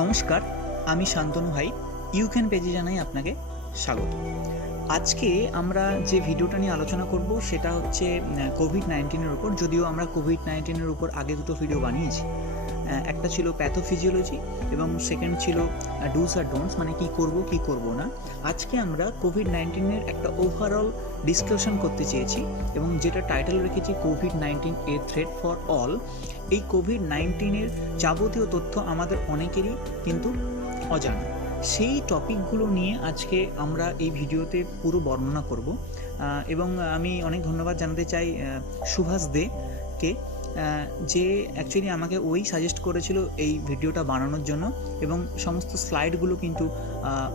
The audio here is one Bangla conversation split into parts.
নমস্কার, আমি শান্তনু ভাই। ইউক্যান পেজে জানাই আপনাকে স্বাগত। আজকে আমরা যে ভিডিওটা নিয়ে আলোচনা করব সেটা হচ্ছে কোভিড-19 উপর। যদিও আমরা কোভিড-19 উপর আগে দুটো ভিডিও বানিয়েছি। একটা ছিল প্যাথোফিজিওলজি এবং সেকেন্ড ছিল ডুস আর ডোন্টস, মানে কী করব কী করব না। আজকে আমরা কোভিড-19 একটা ওভারঅল ডিসকাশন করতে চেয়েছি এবং যেটা টাইটেল রেখেছি COVID-19 A threat for all. এই কোভিড-19 যাবতীয় তথ্য আমাদের অনেকেরই কিন্তু অজানা। সেই টপিকগুলো নিয়ে আজকে আমরা এই ভিডিওতে পুরো বর্ণনা করব এবং আমি অনেক ধন্যবাদ জানাতে চাই সুভাষ দেকে, যে অ্যাকচুয়ালি আমাকে ওই সাজেস্ট করেছিল এই ভিডিওটা বানানোর জন্য এবং সমস্ত স্লাইডগুলো কিন্তু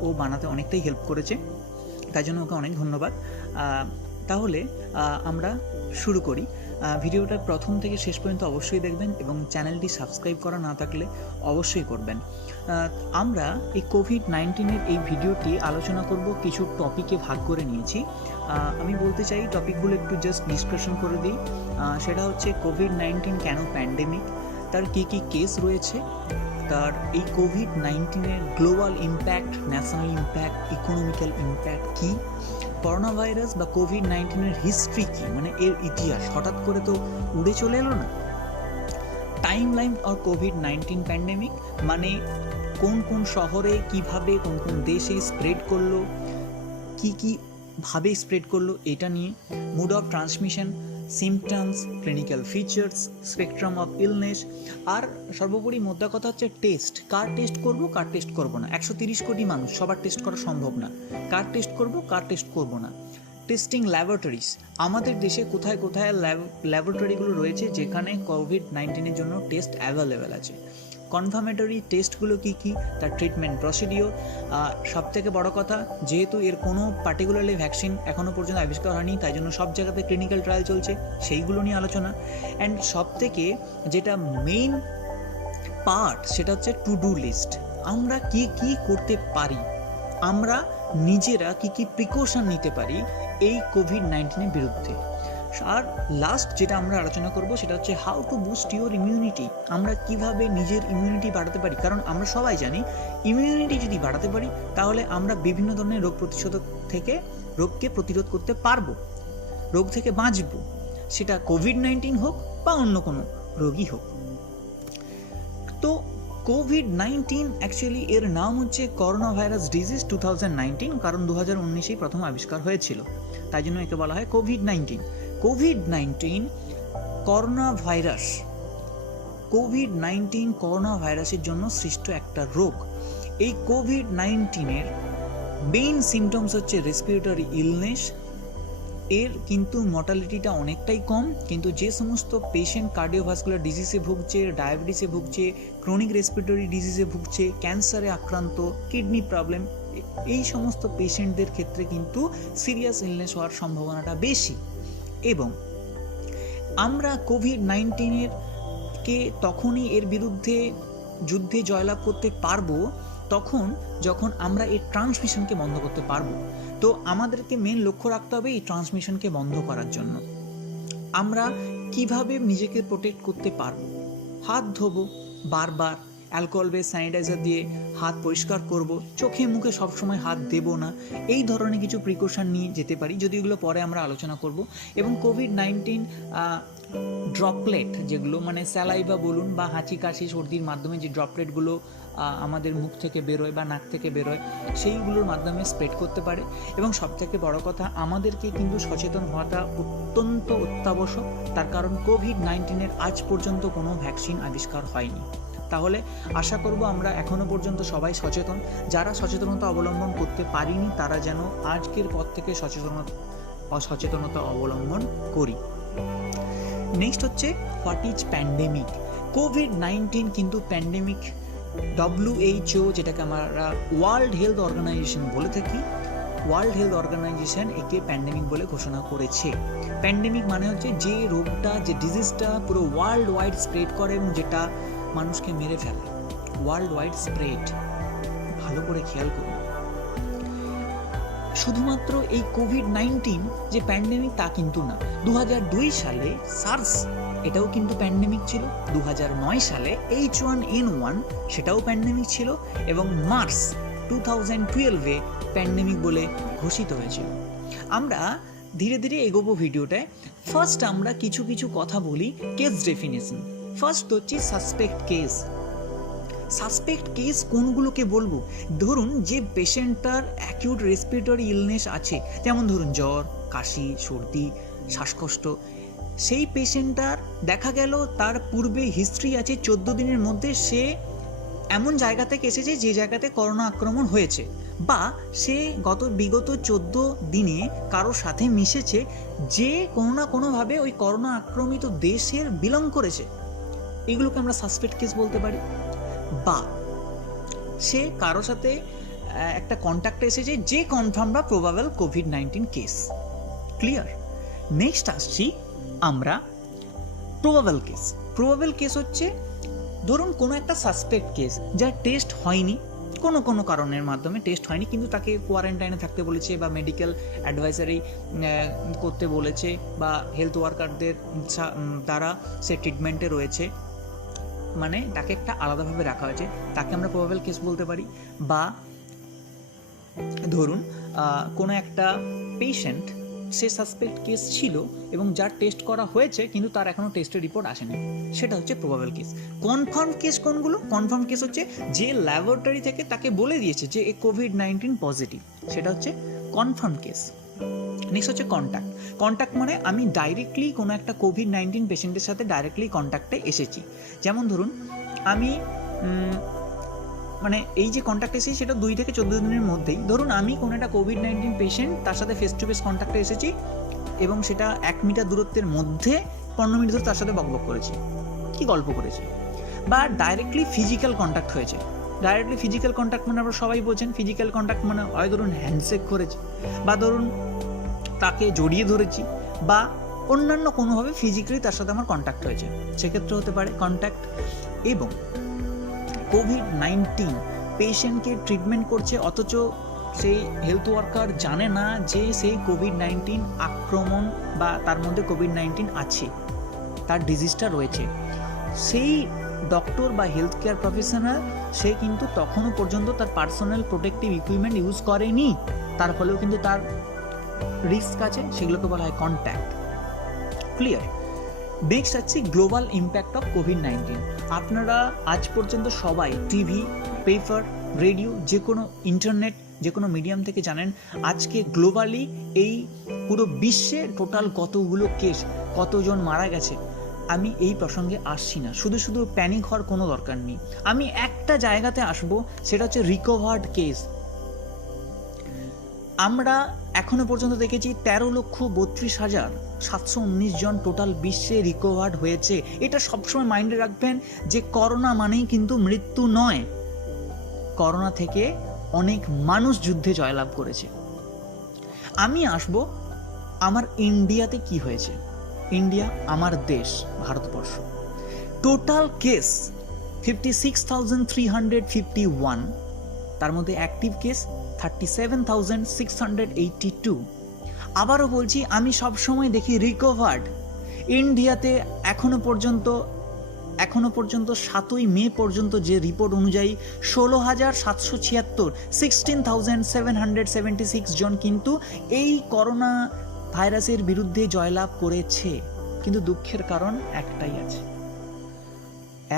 ও বানাতে অনেকটাই হেল্প করেছে, তাই জন্য ওকে অনেক ধন্যবাদ। তাহলে আমরা শুরু করি। ভিডিওটা প্রথম থেকে শেষ পর্যন্ত অবশ্যই দেখবেন এবং চ্যানেলটি সাবস্ক্রাইব করা না থাকলে অবশ্যই করবেন। আমরা এই কোভিড-19 এই ভিডিওটি আলোচনা করব কিছু টপিকে ভাগ করে নিয়েছি। আমি বলতে চাই টপিকগুলো একটু জাস্ট ডিসকাশন করে দিই। সেটা হচ্ছে কোভিড-19 কেন প্যান্ডেমিক, তার কী কী কেস রয়েছে, তার এই কোভিড-19 global impact, national impact, economical impact কী, করোনা ভাইরাস বা কোভিড-19 হিস্ট্রি কী, মানে এর ইতিহাস হঠাৎ করে তো উড়ে চলে এলো না। Time line or COVID-19 pandemic, মানে কোন কোন শহরে কিভাবে কোন কোন দেশে স্প্রেড করলো, কী ভাবে স্প্রেড করলো এটা নিয়ে, mode of transmission, symptoms, clinical features, spectrum of illness, আর সর্বোপরি মোদ্দা কথা হচ্ছে টেস্ট, কার টেস্ট করব কার টেস্ট করব না। 130 কোটি মানুষ, সবার টেস্ট করা সম্ভব না, কার টেস্ট করব কার টেস্ট করব না। টেস্টিং ল্যাবরেটরিজ, আমাদের দেশে কোথায় কোথায় ল্যাবরেটরিগুলো রয়েছে যেখানে কোভিড-19 জন্য টেস্ট অ্যাভেলেবেল আছে। কনফার্মেটরি টেস্টগুলো কী কী, তার ট্রিটমেন্ট প্রসিডিওর, সবথেকে বড় কথা যেহেতু এর কোনো পার্টিকুলারলি ভ্যাকসিন এখনও পর্যন্ত আবিষ্কার হয়নি, তাই জন্য সব জায়গাতে ক্লিনিক্যাল ট্রায়াল চলছে, সেইগুলো নিয়ে আলোচনা। অ্যান্ড সবথেকে যেটা মেইন পার্ট সেটা হচ্ছে টু ডু লিস্ট, আমরা কি কি করতে পারি, আমরা নিজেরা কি কি প্রিকশন নিতে পারি এই কোভিড-19 বিরুদ্ধে। আর লাস্ট যেটা আমরা আলোচনা করব সেটা হচ্ছে how to boost your immunity, আমরা কিভাবে নিজের ইমিউনিটি বাড়াতে পারি। কারণ আমরা সবাই জানি ইমিউনিটি যদি বাড়াতে পারি তাহলে আমরা বিভিন্ন ধরনের রোগ প্রতিষেধক থেকে রোগকে প্রতিরোধ করতে পারবো, রোগ থেকে বাঁচবো, সেটা কোভিড-19 হোক বা অন্য কোনো রোগই হোক। তো কোভিড-19 অ্যাকচুয়ালি এর নাম হচ্ছে করোনা ভাইরাস ডিজিজ 2019, কারণ 2019 প্রথম আবিষ্কার হয়েছিল, তাই জন্য একে বলা হয় COVID-19. COVID-19 corona virus, COVID-19 corona ভাইরাসের জন্য সৃষ্ট একটা রোগ। এই কোভিড-19 মেইন সিমটমস হচ্ছে রেসপিরেটরি ইলনেস। এর কিন্তু মর্টালিটিটা অনেকটাই কম, কিন্তু যে সমস্ত পেশেন্ট কার্ডিওভাস্কুলার ডিজিজে ভুগছে, ডায়াবেটিসে ভুগছে, ক্রনিক রেসপিরেটরি ডিজিজে ভুগছে, ক্যান্সারে আক্রান্ত, কিডনি প্রবলেম, এই সমস্ত পেশেন্টদের ক্ষেত্রে কিন্তু সিরিয়াস ইলনেস হওয়ার সম্ভাবনাটা বেশি। এবং আমরা কোভিড-19 কে তখনই এর বিরুদ্ধে যুদ্ধে জয়লাভ করতে পারবো যখন আমরা এর ট্রান্সমিশনকে বন্ধ করতে পারবো। তো আমাদেরকে মেন লক্ষ্য রাখতে হবে এই ট্রান্সমিশনকে বন্ধ করার জন্য আমরা কিভাবে নিজেকে প্রোটেক্ট করতে পারবো। হাত ধোবো বারবার, অ্যালকোহল বেস স্যানিটাইজার দিয়ে হাত পরিষ্কার করব, চোখে মুখে সবসময় হাত দেব না, এই ধরনের কিছু প্রিকশন নিয়ে যেতে পারি, যদি এগুলো পরে আমরা আলোচনা করব। এবং কোভিড-19 ড্রপলেট যেগুলো, মানে স্যালাইভা বলুন বা হাঁচি কাশি সর্দির মাধ্যমে যে ড্রপলেটগুলো আমাদের মুখ থেকে বেরোয় বা নাক থেকে বেরোয়, সেইগুলোর মাধ্যমে স্প্রেড করতে পারে। এবং সবথেকে বড় কথা, আমাদেরকে কিন্তু সচেতন হওয়াটা অত্যন্ত অত্যাবশ্যক, তার কারণ কোভিড-19 আজ পর্যন্ত কোনো ভ্যাকসিন আবিষ্কার হয়নি। তাহলে আশা করব আমরা এখনো পর্যন্ত সবাই সচেতন, যারা সচেতনতা অবলম্বন করতে পারিনি তারা যেন আজকের পর থেকে সচেতনতা অবলম্বন করি। নেক্সট হচ্ছে হোয়াট ইজ প্যান্ডেমিক। কোভিড-19 কিন্তু প্যান্ডেমিক, WHO যেটাকে আমরা ওয়ার্ল্ড হেলথ অর্গানাইজেশন বলে থাকি, ওয়ার্ল্ড হেলথ অর্গানাইজেশন একে প্যান্ডেমিক বলে ঘোষণা করেছে। প্যান্ডেমিক মানে হচ্ছে যে রোগটা, যে ডিজিজটা পুরো ওয়ার্ল্ড ওয়াইড স্প্রেড করে এবং যেটা মানুষকে মেরে ফেলে। ওয়ার্ল্ড ওয়াইড স্প্রেড, ভালো করে খেয়াল করুন। শুধুমাত্র এই কোভিড-19 যে প্যান্ডেমিক তা কিন্তু না। 2002 সালে সার্স এটাও কিন্তু প্যান্ডেমিক ছিল। 2009 সালে H1N1 সেটাও প্যান্ডেমিক ছিল, এবং মার্চ 2012-এ প্যান্ডেমিক বলে ঘোষিত হয়েছিল। আমরা ধীরে ধীরে এগোবো ভিডিওটায়। ফার্স্ট আমরা কিছু কিছু কথা বলি কেস ডেফিনেশন। ফার্স্ট হচ্ছে সাসপেক্ট কেস। সাসপেক্ট কেস কোনগুলোকে বলবো? ধরুন যে পেশেন্টটার অ্যাকিউট রেসপিরেটরি ইলনেস আছে, যেমন ধরুন জ্বর, কাশি, সর্দি, শ্বাসকষ্ট, সেই পেশেন্টটার দেখা গেল তার পূর্বে হিস্ট্রি আছে 14 দিনের মধ্যে সে এমন জায়গা থেকে এসেছে যে জায়গাতে করোনা আক্রমণ হয়েছে, বা সে বিগত 14 দিনে কারোর সাথে মিশেছে যে কোনো না কোনোভাবে ওই করোনা আক্রমিত দেশের বিলং করেছে। এগুলোকে আমরা সাসপেক্ট কেস বলতে পারি। বা সে কারোর সাথে একটা কন্ট্যাক্টে এসেছে যে কনফার্ম বা probable COVID-19 case. Clear? Next আসছি আমরা প্রবাবল কেস। প্রবাবল কেস হচ্ছে ধরুন কোনো একটা সাসপেক্ট কেস যার টেস্ট হয়নি, কোনো কারণের মাধ্যমে টেস্ট হয়নি, কিন্তু তাকে কোয়ারেন্টাইনে থাকতে বলেছে বা মেডিকেল অ্যাডভাইজারি করতে বলেছে বা হেলথ ওয়ার্কারদের দ্বারা সে ট্রিটমেন্টে রয়েছে, মানে তাকে একটা আলাদাভাবে রাখা হয়েছে, তাকে আমরা প্রবাবল কেস বলতে পারি। বা ধরুন কোনো একটা পেশেন্ট সে সাসপেক্ট কেস ছিল এবং যার টেস্ট করা হয়েছে কিন্তু তার এখনও টেস্টের রিপোর্ট আসেনি, সেটা হচ্ছে প্রবাবল কেস। কনফার্ম কেস কোনগুলো? কনফার্ম কেস হচ্ছে যে ল্যাবরেটরি থেকে তাকে বলে দিয়েছে যে এই কোভিড-19 পজিটিভ, সেটা হচ্ছে কনফার্ম কেস। নেক্সট হচ্ছে কন্ট্যাক্ট। কন্ট্যাক্ট মানে আমি ডাইরেক্টলি কোনো একটা কোভিড-19 পেশেন্টের সাথে ডাইরেক্টলি কন্ট্যাক্টে এসেছি। যেমন ধরুন আমি মানে এই যে কন্ট্যাক্ট এসেছি সেটা 2 থেকে 14 দিনের মধ্যেই। ধরুন আমি কোনো একটা কোভিড-19 পেশেন্ট, তার সাথে ফেস টু ফেস কন্ট্যাক্টে এসেছি এবং সেটা 1 মিটার দূরত্বের মধ্যে 15 মিনিট ধরে তার সাথে বকবক করেছি, কি গল্প করেছি। বা ডাইরেক্টলি ফিজিক্যাল কন্ট্যাক্ট হয়েছে। ডাইরেক্টলি ফিজিক্যাল কন্ট্যাক্ট মানে আমরা সবাই বোঝেন, ফিজিক্যাল কন্ট্যাক্ট মানে হয় ধরুন হ্যান্ডশেক করেছি, বা ধরুন তাকে জড়িয়ে ধরেছি, বা অন্যান্য কোনোভাবে ফিজিক্যালি তার সাথে আমার কন্ট্যাক্ট হয়েছে, সেক্ষেত্রে হতে পারে কন্ট্যাক্ট। এবং কোভিড-19 পেশেন্টকে ট্রিটমেন্ট করছে অথচ সেই হেলথ ওয়ার্কার জানে না যে সেই কোভিড-19 আক্রমণ বা তার মধ্যে কোভিড-19 আছে, তার ডিজিজটা রয়েছে। সেই ডক্টর বা হেলথ কেয়ার প্রফেশনাল সে কিন্তু তখনও পর্যন্ত তার পার্সোনাল প্রোটেক্টিভ ইকুইপমেন্ট ইউজ করেনি, তার ফলেও কিন্তু তার রিস্ক আছে, সেগুলোকে বলা হয় কন্ট্যাক্ট। ক্লিয়ার? নেক্সট আছে গ্লোবাল ইম্প্যাক্ট অফ কোভিড-19। আপনারা আজ পর্যন্ত সবাই টিভি, পেপার, রেডিও, যে কোনো ইন্টারনেট, যে কোনো মিডিয়াম থেকে জানেন আজকে গ্লোবালি এই পুরো বিশ্বে টোটাল কতগুলো কেস, কতজন মারা গেছে। আমি এই প্রসঙ্গে আসছি না, শুধু প্যানিক হওয়ার কোনো দরকার নেই। আমি একটা জায়গাতে আসবো, সেটা হচ্ছে রিকভার্ড কেস। আমরা এখনো পর্যন্ত দেখেছি 13,32,719 জন টোটাল বিশ্বে রিকভার্ড হয়েছে। এটা সবসময় মাইন্ডে রাখবেন যে করোনা মানেই কিন্তু মৃত্যু নয়, করোনা থেকে অনেক মানুষ যুদ্ধে জয়লাভ করেছে। আমি আসবো আমার ইন্ডিয়াতে কি হয়েছে। ইন্ডিয়া আমার দেশ, ভারতবর্ষ। টোটাল কেস 56,351, তার মধ্যে অ্যাক্টিভ কেস 37,682। আবারও বলছি, আমি সবসময় দেখি রিকভার্ড। ইন্ডিয়াতে এখনো পর্যন্ত 7ই মে পর্যন্ত যে রিপোর্ট অনুযায়ী 16,776, 16,776 জন কিন্তু এই করোনা ভাইরাসের বিরুদ্ধে জয়লাভ করেছে। কিন্তু দুঃখের কারণ একটাই আছে,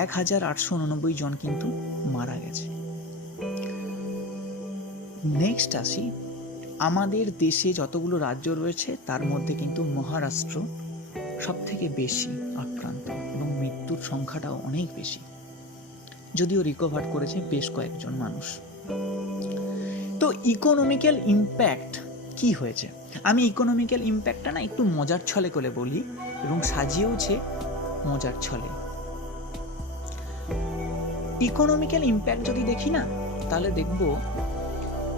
1,889 জন কিন্তু মারা গেছে। নেক্সট আসি, আমাদের দেশে যতগুলো রাজ্য রয়েছে তার মধ্যে কিন্তু মহারাষ্ট্র সব থেকে বেশি আক্রান্ত এবং মৃত্যুর সংখ্যাটাও অনেক বেশি, যদিও রিকভার করেছে বেশ কয়েকজন মানুষ। তো ইকোনমিক্যাল ইম্প্যাক্ট কি হয়েছে? আমি ইকোনমিক্যাল ইম্প্যাক্টটা না একটু মজার ছলে করে বলি এবং সাজিয়েওছে মজার ছলে। ইকোনমিক্যাল ইম্প্যাক্ট যদি দেখি না, তাহলে দেখব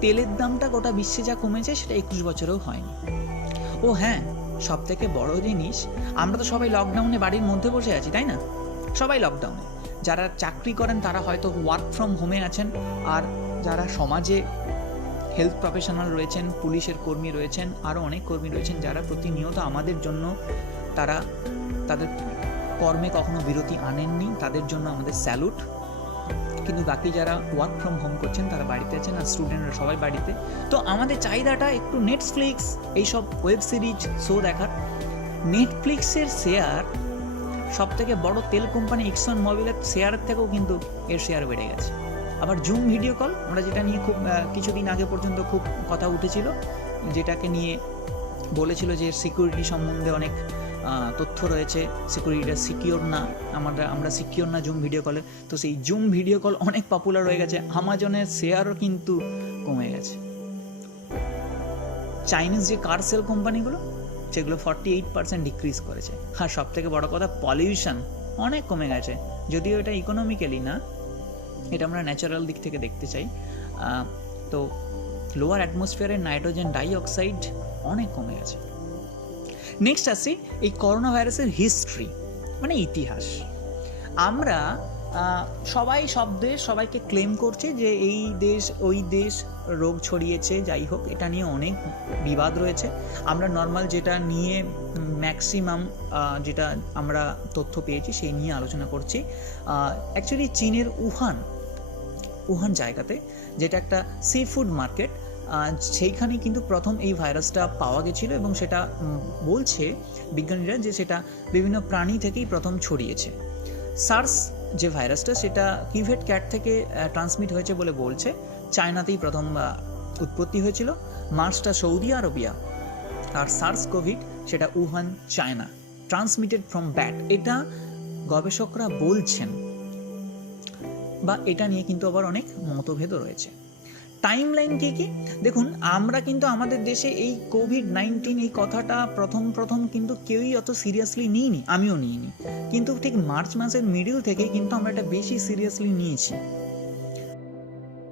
তেলের দামটা গোটা বিশ্বে যা কমেছে সেটা 21 বছরেও হয়নি। ও হ্যাঁ, সব থেকে বড় জিনিস, আমরা তো সবাই লকডাউনে বাড়ির মধ্যে বসে আছি, তাই না? সবাই লকডাউনে। যারা চাকরি করেন তারা হয়তো ওয়ার্ক ফ্রম হোমে আছেন, আর যারা সমাজে হেলথ প্রফেশনাল রয়েছেন, পুলিশের কর্মী রয়েছেন, আরও অনেক কর্মী রয়েছেন যারা প্রতিনিয়ত আমাদের জন্য তারা তাদের কর্মে কখনো বিরতি আনেননি, তাদের জন্য আমাদের স্যালুট। কিন্তু বাকি যারা ওয়ার্ক ফ্রম হোম করছেন তারা বাড়িতে আছেন, আর স্টুডেন্টরা সবাই বাড়িতে। তো আমাদের চাহিদাটা একটু নেটফ্লিক্স এইসব ওয়েব সিরিজ শো দেখার। নেটফ্লিক্সের শেয়ার সব থেকে বড় তেল কোম্পানি এক্সন মোবিলের শেয়ারের থেকেও কিন্তু এর শেয়ার বেড়ে গেছে। আবার জুম ভিডিও কল, আমরা যেটা নিয়ে খুব কিছুদিন আগে পর্যন্ত খুব কথা উঠেছিল, যেটাকে নিয়ে বলেছিল যে সিকিউরিটি সম্বন্ধে অনেক তথ্য রয়েছে, সিকিউরিটিটা সিকিওর না, আমরা সিকিওর না জুম ভিডিও কলে। তো সেই জুম ভিডিও কল অনেক পপুলার হয়ে গেছে, আমাজনের শেয়ারও কিন্তু কমে গেছে। চাইনিজ যে কার সেল কোম্পানিগুলো সেগুলো 48% ডিক্রিজ করেছে। আর সব থেকে বড় কথা, পলিউশন অনেক কমে গেছে, যদিও এটা ইকোনমিক্যালি না, এটা আমরা ন্যাচারাল দিক থেকে দেখতে চাই। তো লোয়ার অ্যাটমসফিয়ারের নাইট্রোজেন ডাইঅক্সাইড অনেক কমে গেছে। নেক্সট আসি এই করোনা ভাইরাসের হিস্ট্রি, মানে ইতিহাস। আমরা সবাই সব দেশ সবাইকে ক্লেম করছে যে এই দেশ ওই দেশ রোগ ছড়িয়েছে, যাই হোক এটা নিয়ে অনেক বিবাদ রয়েছে। আমরা নর্মাল যেটা নিয়ে ম্যাক্সিমাম যেটা আমরা তথ্য পেয়েছি সেই নিয়ে আলোচনা করছি। অ্যাকচুয়ালি চীনের উহান জায়গাতে, যেটা একটা সি ফুড মার্কেট, সেইখানে কিন্তু প্রথম এই ভাইরাসটা পাওয়া গেছিলো, এবং সেটা বলছে বিজ্ঞানীরা যে সেটা বিভিন্ন প্রাণী থেকেই প্রথম ছড়িয়েছে। সার্স যে ভাইরাসটা সেটা কিভেট ক্যাট থেকে ট্রান্সমিট হয়েছে বলে বলছে, চায়নাতেই প্রথম উৎপত্তি হয়েছিল, মার্সটা সৌদি আরবিয়া, আর সার্স কোভিড সেটা Wuhan China, transmitted from bat, এটা গবেষকরা বলছেন। বা এটা নিয়ে কিন্তু আবার অনেক মতভেদও রয়েছে। টাইম লাইন কী কী দেখুন, আমরা কিন্তু আমাদের দেশে এই কোভিড-19 এই কথাটা প্রথম কিন্তু কেউই অত সিরিয়াসলি নিইনি, আমিও নিইনি, কিন্তু ঠিক মার্চ মাসের মিডল থেকে কিন্তু আমরা এটা বেশি সিরিয়াসলি নিয়েছি।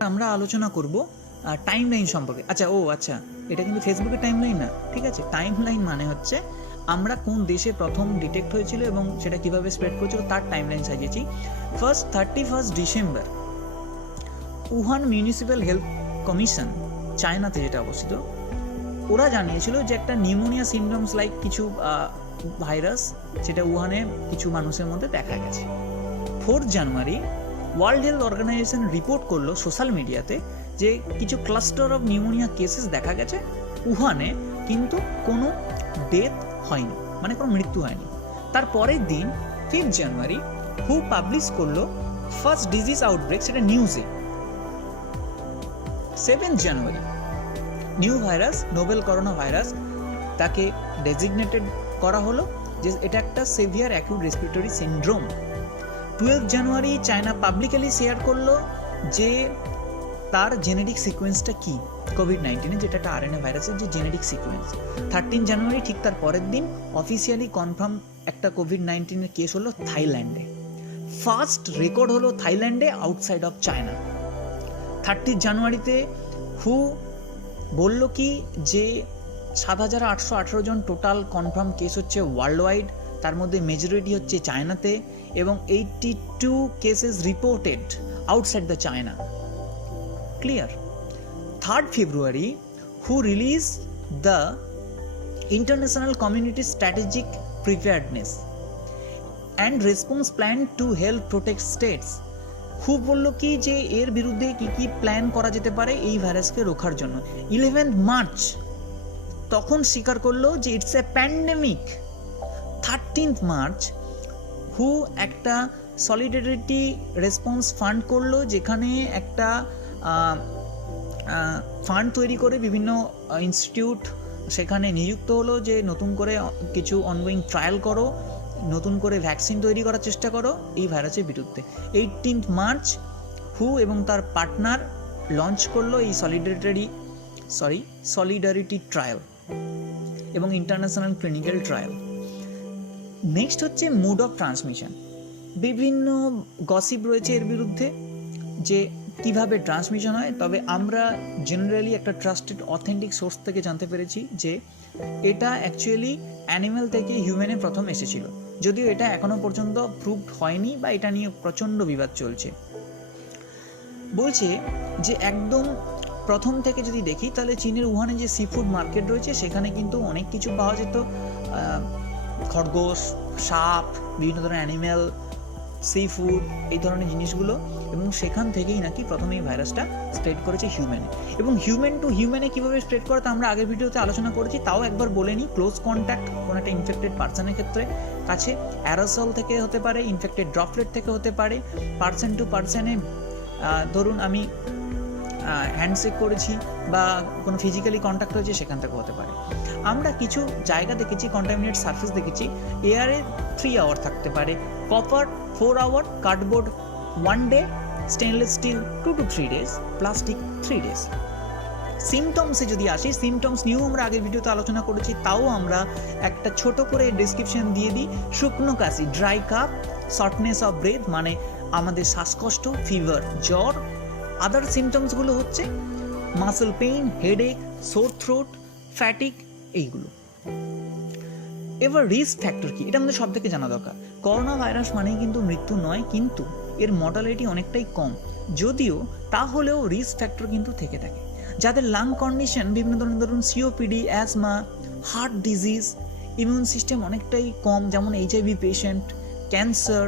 আমরা আলোচনা করব টাইম লাইন সম্পর্কে। আচ্ছা, এটা কিন্তু ফেসবুকের টাইম লাইন না, ঠিক আছে? টাইম লাইন মানে হচ্ছে আমরা কোন দেশে প্রথম ডিটেক্ট হয়েছিল এবং সেটা কিভাবে স্প্রেড করেছিল তার টাইম লাইন সাজিয়েছি। 31 December Wuhan municipal health commission, চায়নাতে যেটা অবস্থিত, ওরা জানিয়েছিল যে একটা নিউমোনিয়া সিমটমস লাইক কিছু ভাইরাস সেটা উহানে কিছু মানুষের মধ্যে দেখা গেছে। 4 জানুয়ারি ওয়ার্ল্ড হেলথ অর্গানাইজেশন রিপোর্ট করলো সোশ্যাল মিডিয়াতে যে কিছু ক্লাস্টার অফ নিউমোনিয়া কেসেস দেখা গেছে উহানে, কিন্তু কোনো ডেথ হয়নি, মানে কোনো মৃত্যু হয়নি। তার পরের দিন 5 জানুয়ারি হু পাবলিশ করলো ফার্স্ট ডিজিজ আউটব্রেক, সেটা নিউজে। 7 জানুয়ারি new virus, novel corona virus, তাকে ডেজিগনেটেড করা হলো যে এটা একটা সেভিয়ার অ্যাকিউট রেসপিরেটরি সিনড্রোম। 12 জানুয়ারি চায়না পাবলিকলি শেয়ার করলো যে তার জেনেটিক সিকোয়েন্সটা কি কোভিড-19 যেটা একটা আরএনএ ভাইরাসের যে জেনেটিক সিকোয়েন্স। 13 জানুয়ারি ঠিক তার পরের দিন অফিসিয়ালি কনফার্ম একটা কোভিড-19 কেস হলো থাইল্যান্ডে। ফার্স্ট রেকর্ড হলো থাইল্যান্ডে আউটসাইড অফ চায়না। 30 জানুয়ারিতে হু বলল কি যে 7,818 জন টোটাল কনফার্ম কেস হচ্ছে ওয়ার্ল্ড ওয়াইড, তার মধ্যে মেজরিটি হচ্ছে চায়নাতে, এবং 82 cases reported outside the China. Clear? 3rd February হু release the international community strategic preparedness and response plan to help protect states. হু বলল কি যে এর বিরুদ্ধে কি কি প্ল্যান করা যেতে পারে এই ভাইরাসকে রোখার জন্য। 11 মার্চ তখন স্বীকার করলো যে ইটস এ প্যান্ডেমিক। 13 মার্চ হু একটা সলিডারিটি রেসপন্স ফান্ড করলো, যেখানে একটা ফান্ড তৈরি করে বিভিন্ন ইনস্টিটিউট সেখানে নিযুক্ত হলো যে নতুন করে কিছু অনগোয়িং ট্রায়াল করো, নতুন করে ভ্যাকসিন তৈরি করার চেষ্টা করো এই ভাইরাসের বিরুদ্ধে। 18 মার্চ হু এবং তার পার্টনার লঞ্চ করলো এই সলিডারিটি ট্রায়াল এবং ইন্টারন্যাশনাল ক্লিনিক্যাল ট্রায়াল। নেক্সট হচ্ছে মোড অফ ট্রান্সমিশন। বিভিন্ন গসিপ রয়েছে এর বিরুদ্ধে যে কিভাবে ট্রান্সমিশন হয়, তবে আমরা জেনারেলি একটা ট্রাস্টেড অথেন্টিক সোর্স থেকে জানতে পেরেছি যে এটা অ্যাকচুয়ালি অ্যানিম্যাল থেকে হিউম্যানে প্রথম এসেছিল, যদিও এটা এখনো পর্যন্ত প্রুভড হয়নি বা এটা নিয়ে প্রচণ্ড বিবাদ চলছে। বলছে যে একদম প্রথম থেকে যদি দেখি তাহলে চীনের উহানে যে সি ফুড মার্কেট রয়েছে সেখানে কিন্তু অনেক কিছু পাওয়া যেত, খরগোশ, সাপ, বিভিন্ন ধরনের অ্যানিম্যাল, সি ফুড, এই ধরনের জিনিসগুলো, এবং সেখান থেকেই নাকি প্রথমে এই ভাইরাসটা স্প্রেড করেছে হিউম্যানে। এবং হিউম্যান টু হিউম্যানে কীভাবে স্প্রেড করে তা আমরা আগের ভিডিওতে আলোচনা করেছি, তাও একবার বলে নিই। ক্লোজ কন্ট্যাক্ট কোনো একটা ইনফেক্টেড পার্সনের ক্ষেত্রে কাছে, অ্যারোসল থেকে হতে পারে, ইনফেক্টেড ড্রপলেট থেকে হতে পারে, পার্সন টু পার্সনে, ধরুন আমি হ্যান্ডশেক করেছি বা কোনো ফিজিক্যালি কন্ট্যাক্ট হয়েছে সেখান থেকে হতে পারে। আমরা কিছু জায়গা দেখেছি, কন্টামিনেট সারফেস দেখেছি, এয়ারে 3 আওয়ার থাকতে পারে, copper 4 hour, cardboard 1 day, stainless steel 2 to 3 days, plastic 3 days। সিমটমসে যদি আসি, সিমটমস নিয়েও আমরা আগের ভিডিওতে আলোচনা করেছি, তাও আমরা একটা ছোট করে ডেসক্রিপশন দিয়ে দিই। শুকনো কাশি, dry cough, shortness of breath মানে আমাদের শ্বাসকষ্ট, ফিভার, জ্বর। আদার সিমটমসগুলো হচ্ছে muscle pain, headache, sore throat, fatigue, এইগুলো। এবার রিস্ক ফ্যাক্টর কি, এটা আমাদের সব থেকে জানা দরকার। করোনা ভাইরাস মানেই কিন্তু মৃত্যু নয়, কিন্তু এর মর্টালিটি অনেকটাই কম, যদিও তাহলেও রিস্ক ফ্যাক্টর কিন্তু থেকে থাকে। যাদের লাং কন্ডিশন, বিভিন্ন ধরনের ধরুন COPD, asthma, heart disease, immune system অনেকটাই কম, যেমন HIV পেশেন্ট, ক্যান্সার,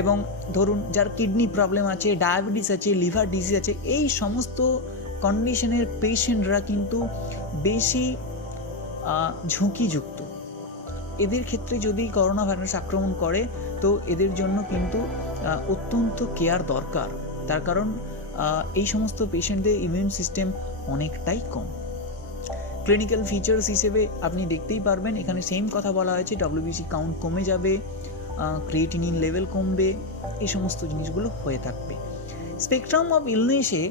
এবং ধরুন যার কিডনি প্রবলেম আছে, ডায়াবেটিস আছে, লিভার ডিজিজ আছে, এই সমস্ত কন্ডিশনের পেশেন্টরা কিন্তু বেশি ঝুঁকিযুক্ত। এদের ক্ষেত্রে যদি করোনা ভাইরাস আক্রমণ করে তো এদের জন্য কিন্তু অত্যন্ত কেয়ার দরকার, তার কারণ এই সমস্ত পেশেন্টদের ইমিউন সিস্টেম অনেকটাই কম। ক্লিনিক্যাল ফিচার্স হিসেবে আপনি দেখতেই পারবেন, এখানে সেম কথা বলা হয়েছে, WBC কাউন্ট কমে যাবে, ক্রিয়েটিনিন লেভেল কমবে, এই সমস্ত জিনিসগুলো হয়ে থাকবে। স্পেকট্রাম অফ ইলনেসে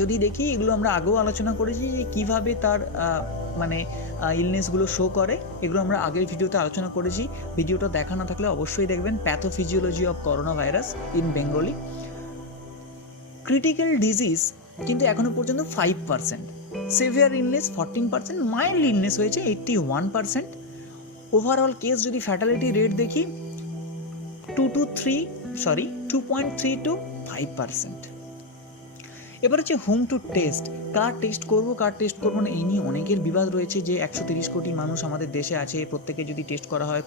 যদি দেখি, এগুলো আমরা আগেও আলোচনা করেছি যে কীভাবে তার মানে ইলনেসগুলো শো করে, এগুলো আমরা আগের ভিডিওতে আলোচনা করেছি। ভিডিওটা দেখা না থাকলে অবশ্যই দেখবেন, pathophysiology of corona virus in Bengali. Critical disease কিন্তু এখনো পর্যন্ত 5%, সিভিয়ার ইলনেস 14%, মাইল্ড ইলনেস হয়েছে 81%। ওভারঅল কেস যদি ফ্যাটালিটি রেট দেখি 2.3 to 5%। এবার হচ্ছে home to test, car test করবো না, এই নিয়ে অনেকের বিবাদ রয়েছে যে 130 কোটি মানুষ আমাদের দেশে আছে, প্রত্যেকে যদি টেস্ট করা হয়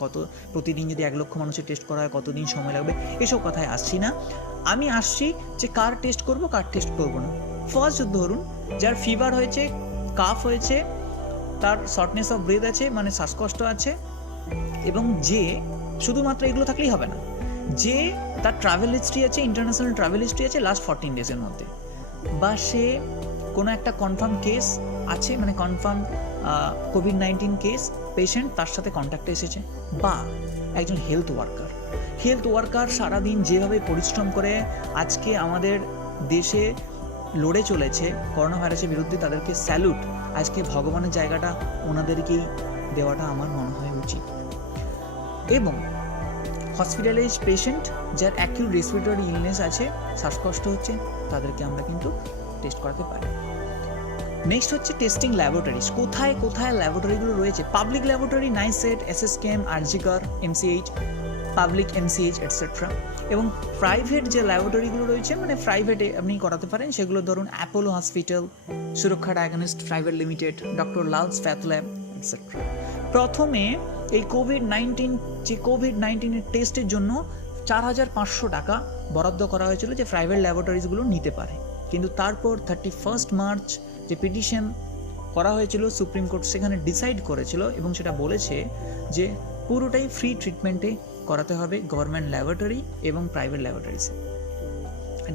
প্রতিদিন যদি 1 লক্ষ মানুষের টেস্ট করা হয় কতদিন সময় লাগবে, এসব কথায় আসছি না। আমি আসছি যে কার টেস্ট করবো না। ফার্স্ট ধরুন যার ফিভার হয়েছে, কাফ হয়েছে, তার শর্টনেস অফ ব্রেথ আছে মানে শ্বাসকষ্ট আছে, এবং যে শুধুমাত্র এগুলো থাকলেই হবে না, যে তার ট্রাভেল হিস্ট্রি আছে, ইন্টারন্যাশনাল ট্রাভেল হিস্ট্রি আছে লাস্ট 14 ডেজের মধ্যে, বা সে কোনো একটা কনফার্ম কেস আছে, মানে কনফার্ম কোভিড-19 কেস পেশেন্ট, তার সাথে কন্ট্যাক্টে এসেছে, বা একজন হেলথ ওয়ার্কার সারাদিন যেভাবে পরিশ্রম করে আজকে আমাদের দেশে লড়ে চলেছে করোনা ভাইরাসের বিরুদ্ধে, তাদেরকে স্যালুট। আজকে ভগবানের জায়গাটা ওনাদেরকেই দেওয়াটা আমার মনে হয় উচিত। এবং হসপিটালাইজ পেশেন্ট যার অ্যাকিউট রেসপিরেটরি ইলনেস আছে, শ্বাসকষ্ট হচ্ছে, তাদেরকে আমরা কিন্তু টেস্ট করাতে পারি। নেক্সট হচ্ছে টেস্টিং ল্যাবরেটরিজ, কোথায় ল্যাবরেটরিগুলো রয়েছে। পাবলিক ল্যাবরেটরি নাইসেট, SSKM, আরজিকর, MCH, পাবলিক MCH এটসেট্রা। এবং প্রাইভেট যে ল্যাবরেটরিগুলো রয়েছে, মানে প্রাইভেটে আপনি করাতে পারেন, সেগুলো ধরুন Apollo hospital, Suraksha diagnostic private limited, doctor Lal's path lab etcetera. প্রথমে এই কোভিড-19 টেস্টের জন্য 4,500 টাকা বরাদ্দ করা হয়েছিল যে প্রাইভেট ল্যাবরেটরিজগুলো নিতে পারে, কিন্তু তারপর 31 মার্চ যে পিটিশন করা হয়েছিল সুপ্রিম কোর্ট, সেখানে ডিসাইড করেছিল এবং সেটা বলেছে যে পুরোটাই ফ্রি ট্রিটমেন্টে করাতে হবে গভর্নমেন্ট ল্যাবরেটরি এবং প্রাইভেট ল্যাবরেটরিজে।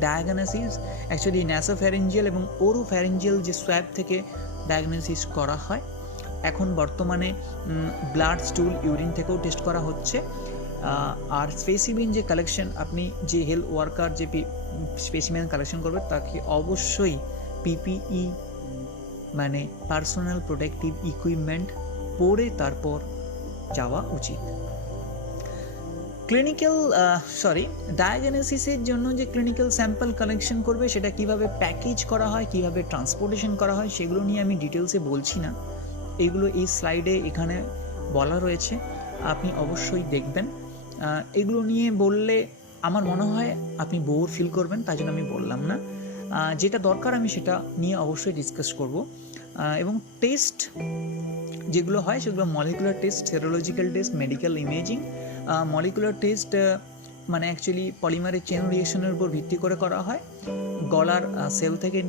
ডায়াগনোসিস অ্যাকচুয়ালি ন্যাসোফ্যারিঞ্জিয়াল এবং ওরোফ্যারিঞ্জিয়াল যে সোয়াব থেকে ডায়াগনোসিস করা হয়, এখন বর্তমানে ব্লাড, স্টুল, ইউরিন থেকেও টেস্ট করা হচ্ছে। আর স্পেসিমেন যে কালেকশন, আপনি যে হেলথ ওয়ার্কার যে স্পেসিমেন কালেকশন করবে তাকে অবশ্যই PPE মানে পার্সোনাল প্রোটেক্টিভ ইকুইপমেন্ট পরে তারপর যাওয়া উচিত। ডায়াগনোসিসের জন্য যে ক্লিনিক্যাল স্যাম্পল কালেকশন করবে সেটা কিভাবে প্যাকেজ করা হয়, কিভাবে ট্রান্সপোর্টেশন করা হয়, সেগুলো নিয়ে আমি ডিটেলসে বলছি না, এগুলো এই স্লাইডে এখানে বলা রয়েছে, আপনি অবশ্যই দেখবেন। এগুলো নিয়ে বললে আমার মনে হয় আপনি বোর ফিল করবেন, তাই জন্য আমি বললাম না। যেটা দরকার আমি সেটা নিয়ে অবশ্যই ডিসকাস করব। এবং টেস্ট যেগুলো হয় সেগুলো molecular test, serological test, medical imaging. Molecular test মানে অ্যাকচুয়ালি পলিমারের চেন রিয়েকশনের উপর ভিত্তি করে করা হয়, গলার সেল থেকে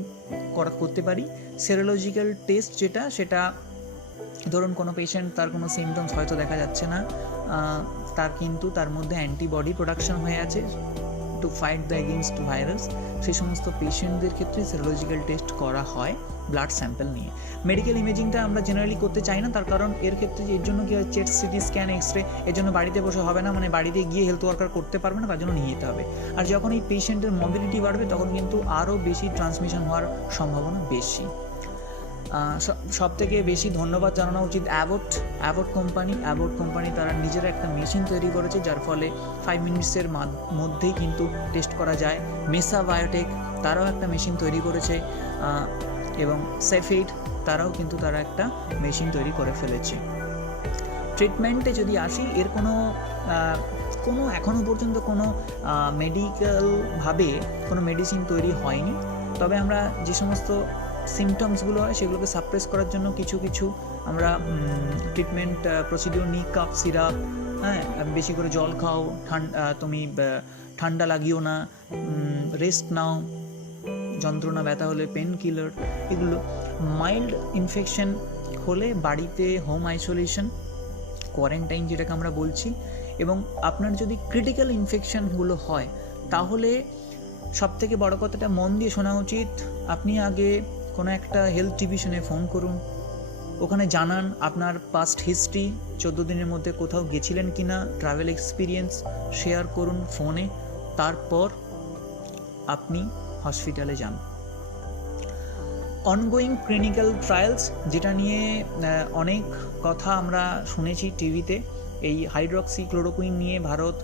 করতে পারি। সেরোলজিক্যাল টেস্ট যেটা, সেটা ধরুন কোনো পেশেন্ট, তার কোনো সিমটমস হয়তো দেখা যাচ্ছে না, তার কিন্তু তার মধ্যে অ্যান্টিবডি প্রোডাকশন হয়ে আছে to fight the against virus, সেই সমস্ত পেশেন্টদের ক্ষেত্রে সেরোলজিক্যাল টেস্ট করা হয় ব্লাড স্যাম্পল নিয়ে। মেডিকেল ইমেজিংটা আমরা জেনারেলি করতে চাই না, তার কারণ এর ক্ষেত্রে এর জন্য কি হয়, চেস্ট সিটি স্ক্যান, এক্সরে, এর জন্য বাড়িতে বসে হবে না, মানে বাড়িতে গিয়ে হেলথ ওয়ার্কার করতে পারবে না, তার জন্য নিয়ে যেতে হবে। আর যখন এই পেশেন্টের মোবিলিটি বাড়বে তখন কিন্তু আরও বেশি ট্রান্সমিশন হওয়ার সম্ভাবনা বেশি। সব থেকে বেশি ধন্যবাদ জানানো উচিত অ্যাবোট কোম্পানি। তারা নিজেরা একটা মেশিন তৈরি করেছে যার ফলে 5 মিনিটসের মধ্যেই কিন্তু টেস্ট করা যায়। মেসা বায়োটেক তারাও একটা মেশিন তৈরি করেছে, এবং সেফেইড তারাও কিন্তু তারা একটা মেশিন তৈরি করে ফেলেছে। ট্রিটমেন্টে যদি আসি, এর কোনো এখনও পর্যন্ত কোনো মেডিকেলভাবে কোনো মেডিসিন তৈরি হয়নি। তবে আমরা যে সমস্ত সিমটমসগুলো হয় সেগুলোকে সাপ্রেস করার জন্য কিছু আমরা ট্রিটমেন্ট প্রসিডিওর নিই। কাফ সিরাপ, হ্যাঁ, বেশি করে জল খাও, তুমি ঠান্ডা লাগিও না, রেস্ট নাও, যন্ত্রণা ব্যথা হলে পেন কিলার, এগুলো। মাইল্ড ইনফেকশন হলে বাড়িতে হোম আইসোলেশন, কোয়ারেন্টাইন যেটাকে আমরা বলছি। এবং আপনার যদি ক্রিটিক্যাল ইনফেকশনগুলো হয় তাহলে সবথেকে বড় কথাটা মন দিয়ে শোনা উচিত, আপনি আগে কোনো একটা হেলথ ডিভিশনে ফোন করুন, ওখানে জানান আপনার পাস্ট হিস্ট্রি, 14 দিনের মধ্যে কোথাও গেছিলেন কি না, ট্রাভেল এক্সপিরিয়েন্স শেয়ার করুন ফোনে, তারপর আপনি হসপিটালে যান। অনগোয়িং ক্লিনিক্যাল ট্রায়ালস, যেটা নিয়ে অনেক কথা আমরা শুনেছি টিভিতে, এই হাইড্রক্সি ক্লোরোকুইন নিয়ে ভারত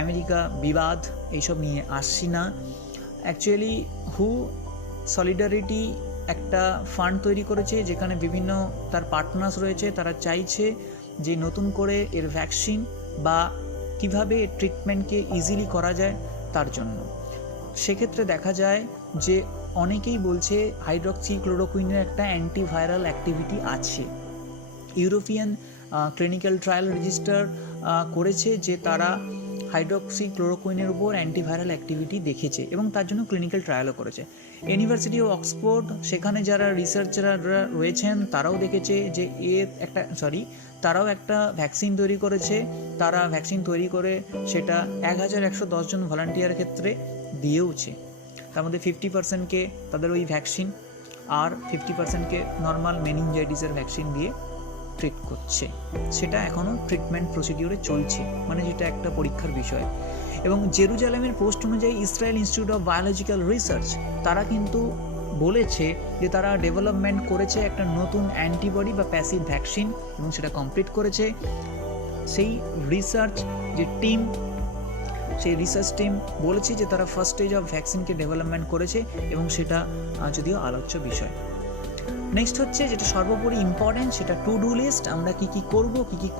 আমেরিকা বিবাদ, এইসব নিয়ে আসছি না। অ্যাকচুয়ালি হু সলিডারিটি একটা ফান্ড তৈরি করেছে যেখানে বিভিন্ন তার পার্টনার্স রয়েছে, তারা চাইছে যে নতুন করে এর ভ্যাকসিন বা কিভাবে ট্রিটমেন্টকে ইজিলি করা যায় তার জন্য। সেক্ষেত্রে দেখা যায় যে অনেকেই বলছে হাইড্রক্সি ক্লোরোকুইনের একটা অ্যান্টিভাইরাল অ্যাক্টিভিটি আছে। ইউরোপিয়ান ক্লিনিক্যাল ট্রায়াল রেজিস্টার করেছে যে তারা হাইড্রক্সি ক্লোরোকুইনের উপর অ্যান্টিভাইরাল অ্যাক্টিভিটি দেখেছে এবং তার জন্য ক্লিনিক্যাল ট্রায়ালও করেছে। ইউনিভার্সিটি অফ অক্সফোর্ড, সেখানে যারা রিসার্চাররা রয়েছেন তারাও দেখেছে যে তারাও একটা ভ্যাকসিন তৈরি করেছে। তারা ভ্যাকসিন তৈরি করে সেটা 1110 জন ভলান্টিয়ারের ক্ষেত্রে দিয়েওছে। তার মধ্যে 50%কে তাদের ওই ভ্যাকসিন আর 50%কে নর্মাল মেনিনজাইটিসের ভ্যাকসিন দিয়ে ট্রিট করছে। সেটা এখনও ট্রিটমেন্ট প্রসিডিওরে চলছে, মানে যেটা একটা পরীক্ষার বিষয়। এবং জেরুজালেমের পোস্ট অনুযায়ী Israel institute of biological research তারা কিন্তু বলেছে যে তারা ডেভেলপমেন্ট করেছে একটা নতুন অ্যান্টিবডি বা প্যাসিভ ভ্যাকসিন এবং সেটা কমপ্লিট করেছে। সেই রিসার্চ যে টিম, সেই রিসার্চ টিম বলেছে যে তারা ফার্স্ট স্টেজ অফ ভ্যাকসিনকে ডেভেলপমেন্ট করেছে এবং সেটা যদিও আলোচ্য বিষয়। নেক্সট হচ্ছে যেটা সর্বোপরি ইম্পর্টেন্ট, সেটা টু ডু লিস্ট। আমরা কী কী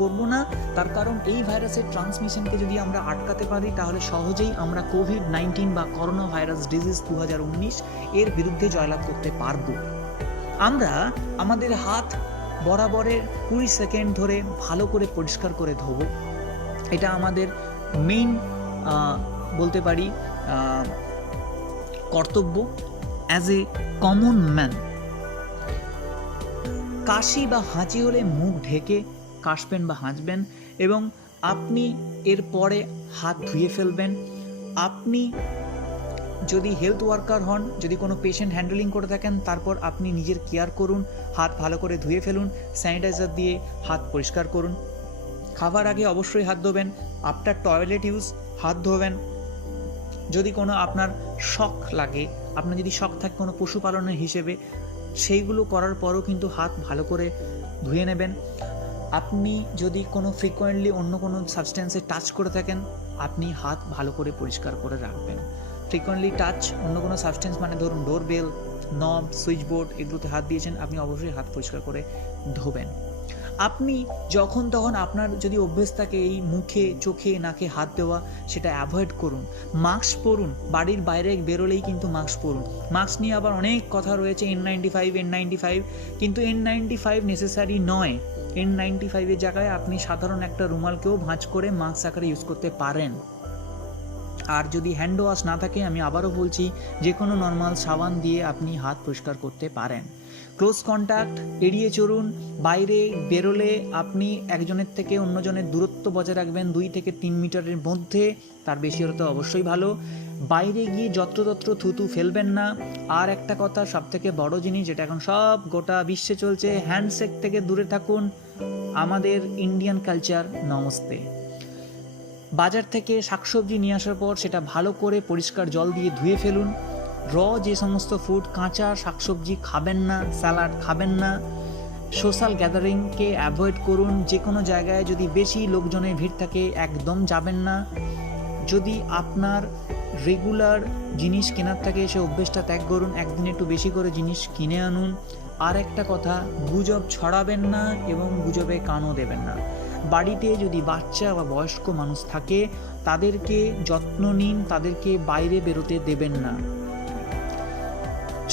করব না, তার কারণ এই ভাইরাসের ট্রান্সমিশনকে যদি আমরা আটকাতে পারি তাহলে সহজেই আমরা কোভিড-19 বা করোনা ভাইরাস ডিজিজ 2019 এর বিরুদ্ধে জয়লাভ করতে পারবো। আমরা আমাদের হাত বরাবরের 20 সেকেন্ড ধরে ভালো করে পরিষ্কার করে ধোবো। এটা আমাদের মেইন বলতে পারি কর্তব্য অ্যাজ এ কমন ম্যান। কাশি বা হাঁচি হলে মুখ ঢেকে কাশবেন বা হাঁচবেন এবং আপনি এরপরে হাত ধুয়ে ফেলবেন। আপনি যদি হেলথ ওয়ার্কার হন, যদি কোনো পেশেন্ট হ্যান্ডেলিং করে থাকেন, তারপর আপনি নিজের কেয়ার করুন, হাত ভালো করে ধুয়ে ফেলুন, স্যানিটাইজার দিয়ে হাত পরিষ্কার করুন। খাবার আগে অবশ্যই হাত ধোবেন। আফটার টয়লেট ইউজ হাত ধোবেন। যদি কোনো আপনার শখ লাগে, আপনার যদি শখ থাকে কোনো পশুপালনের হিসেবে, সেইগুলো করার পরও কিন্তু হাত ভালো করে ধুয়ে নেবেন। আপনি যদি কোনো ফ্রিকোয়েন্টলি অন্য কোনো সাবস্টেন্সে টাচ করে থাকেন, আপনি হাত ভালো করে পরিষ্কার করে রাখবেন। ফ্রিকোয়েন্টলি টাচ অন্য কোনো সাবস্টেন্স মানে ধরুন ডোরবেল, নব, সুইচ বোর্ড, এগুলোতে হাত দিয়েছেন, আপনি অবশ্যই হাত পরিষ্কার করে ধোবেন। আপনি যখন তখন আপনার যদি অভ্যেস থাকে এই মুখে চোখে নাকে হাত দেওয়া, সেটা অ্যাভয়েড করুন। মাস্ক পরুন, বাড়ির বাইরে বেরোলেই কিন্তু মাস্ক পরুন। মাস্ক নিয়ে আবার অনেক কথা রয়েছে, N95 কিন্তু N95 নেসেসারি নয়। N95 জায়গায় আপনি সাধারণ একটা রুমালকেও ভাঁজ করে মাস্ক আকারে ইউজ করতে পারেন। আর যদি হ্যান্ড ওয়াশ না থাকে, আমি আবারও বলছি, যে কোনো নর্মাল সাবান দিয়ে আপনি হাত পরিষ্কার করতে পারেন। ক্লোজ কন্ট্যাক্ট এড়িয়ে চলুন। বাইরে বেরোলে আপনি একজনের থেকে অন্যজনের দূরত্ব বজায় রাখবেন 2 থেকে 3 মিটারের মধ্যে, তার বেশি হলে তো অবশ্যই ভালো। বাইরে গিয়ে যত্রতত্র থুতু ফেলবেন না। আর একটা কথা, সবথেকে বড় জিনিস যেটা এখন সব গোটা বিশ্বে চলছে, হ্যান্ডশেক থেকে দূরে থাকুন। আমাদের ইন্ডিয়ান কালচার, নমস্তে। বাজার থেকে শাকসবজি নিয়ে আসার পর সেটা ভালো করে পরিষ্কার জল দিয়ে ধুয়ে ফেলুন। যে সমস্ত ফুড, কাঁচা শাকসবজি খাবেন না, স্যালাড খাবেন না। সোশ্যাল গ্যাদারিংকে অ্যাভয়েড করুন। যে কোনো জায়গায় যদি বেশি লোকজনের ভিড় থাকে একদম যাবেন না। যদি আপনার রেগুলার জিনিস কেনার থাকে, সে অভ্যেসটা ত্যাগ করুন, একদিন একটু বেশি করে জিনিস কিনে আনুন। আর একটা কথা, গুজব ছড়াবেন না এবং গুজবে কানও দেবেন না। বাড়িতে যদি বাচ্চা বা বয়স্ক মানুষ থাকে, তাদেরকে যত্ন নিন, তাদেরকে বাইরে বেরোতে দেবেন না।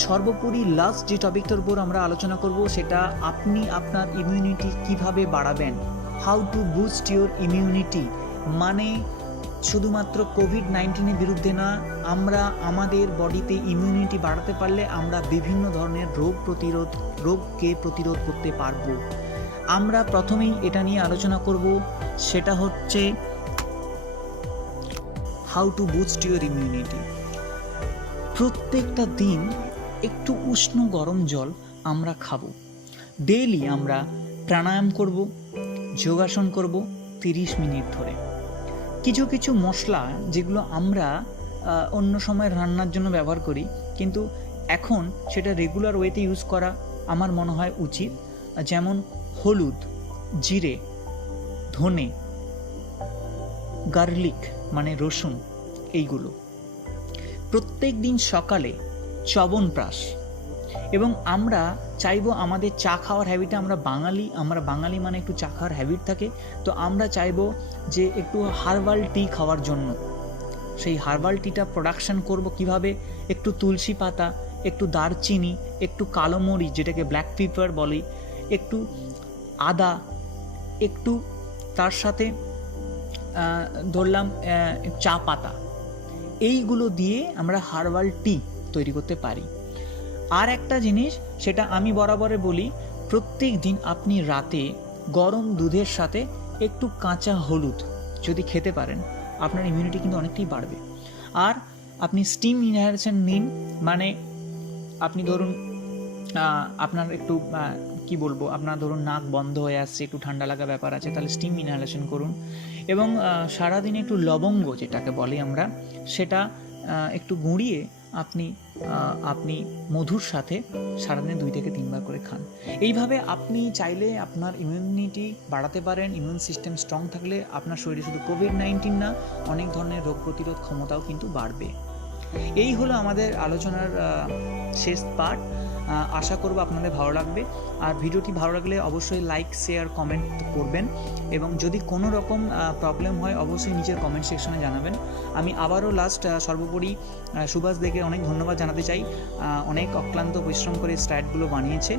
সর্বোপরি লাস্ট যে টপিকটার উপর আমরা আলোচনা করব, সেটা আপনি আপনার ইমিউনিটি কিভাবে বাড়াবেন। How to boost your immunity, মানে শুধুমাত্র কোভিড-19 বিরুদ্ধে না, আমরা আমাদের বডিতে ইমিউনিটি বাড়াতে পারলে আমরা বিভিন্ন ধরনের রোগকে প্রতিরোধ করতে পারবো। আমরা প্রথমেই এটা নিয়ে আলোচনা করব, সেটা হচ্ছে how to boost your immunity. প্রত্যেকটা দিন একটু উষ্ণ গরম জল আমরা খাবো। ডেইলি আমরা প্রাণায়াম করব, যোগাসন করব 30 মিনিট ধরে। কিছু কিছু মশলা যেগুলো আমরা অন্য সময় রান্নার জন্য ব্যবহার করি, কিন্তু এখন সেটা রেগুলার ওয়েতে ইউজ করা আমার মনে হয় উচিত। যেমন হলুদ, জিরে, ধনে, গার্লিক মানে রসুন, এইগুলো প্রত্যেক দিন সকালে চ্যবনপ্রাশ। এবং আমরা চাইবো আমাদের চা খাওয়ার হ্যাবিটে, আমরা বাঙালি মানে একটু চা খাওয়ার হ্যাবিট থাকে, তো আমরা চাইবো যে একটু হার্বাল টি খাওয়ার জন্য। সেই হার্বাল টিটা প্রোডাকশন করব কিভাবে? একটু তুলসী পাতা, একটু দারচিনি, একটু কালো মরিচ যেটাকে ব্ল্যাক পেপার বলি, একটু আদা, একটু তার সাথে ধরলাম চা পাতা, এইগুলো দিয়ে আমরা হার্বাল টি তৈরি করতে পারি। আর একটা জিনিস, সেটা আমি বরাবরে বলি, প্রত্যেক দিন আপনি রাতে গরম দুধের সাথে একটু কাঁচা হলুদ যদি খেতে পারেন, আপনার ইমিউনিটি কিন্তু অনেকটাই বাড়বে। আর আপনি স্টিম ইনহেলেশন নিন, মানে আপনি ধরুন আপনার একটু কি বলবো, আপনার ধরুন নাক বন্ধ হয়ে আসছে, একটু ঠান্ডা লাগা ব্যাপার আছে, তাহলে স্টিম ইনহেলেশন করুন। এবং সারাদিনে একটু লবঙ্গ যেটাকে বলি আমরা, সেটা একটু গুঁড়িয়ে আপনি মধুর সাথে সারাদিনে 2 থেকে 3 বার করে খান। এইভাবে আপনি চাইলে আপনার ইমিউনিটি বাড়াতে পারেন। ইমিউন সিস্টেম স্ট্রং থাকলে আপনার শরীরে শুধু কোভিড-19 না, অনেক ধরনের রোগ প্রতিরোধ ক্ষমতাও কিন্তু বাড়বে। এই হলো আমাদের আলোচনার শেষ পার্ট। আশা করব আপনাদের ভালো লাগবে। আর ভিডিওটি ভালো লাগলে অবশ্যই লাইক, শেয়ার, কমেন্ট করবেন। এবং যদি কোনো রকম প্রবলেম হয় অবশ্যই নিচের কমেন্ট সেকশনে জানাবেন। আমি আবারও সর্বোপরি সুভাষ দেকে অনেক ধন্যবাদ জানাতে চাই। অনেক অক্লান্ত পরিশ্রম করে স্লাইডগুলো বানিয়েছে,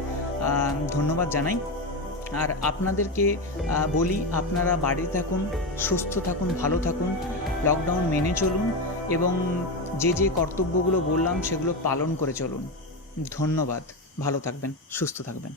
ধন্যবাদ জানাই। আর আপনাদেরকে বলি, আপনারা বাড়িতে থাকুন, সুস্থ থাকুন, ভালো থাকুন, লকডাউন মেনে চলুন এবং যে কর্তব্যগুলো বললাম সেগুলো পালন করে চলুন। ধন্যবাদ, ভালো থাকবেন, সুস্থ থাকবেন।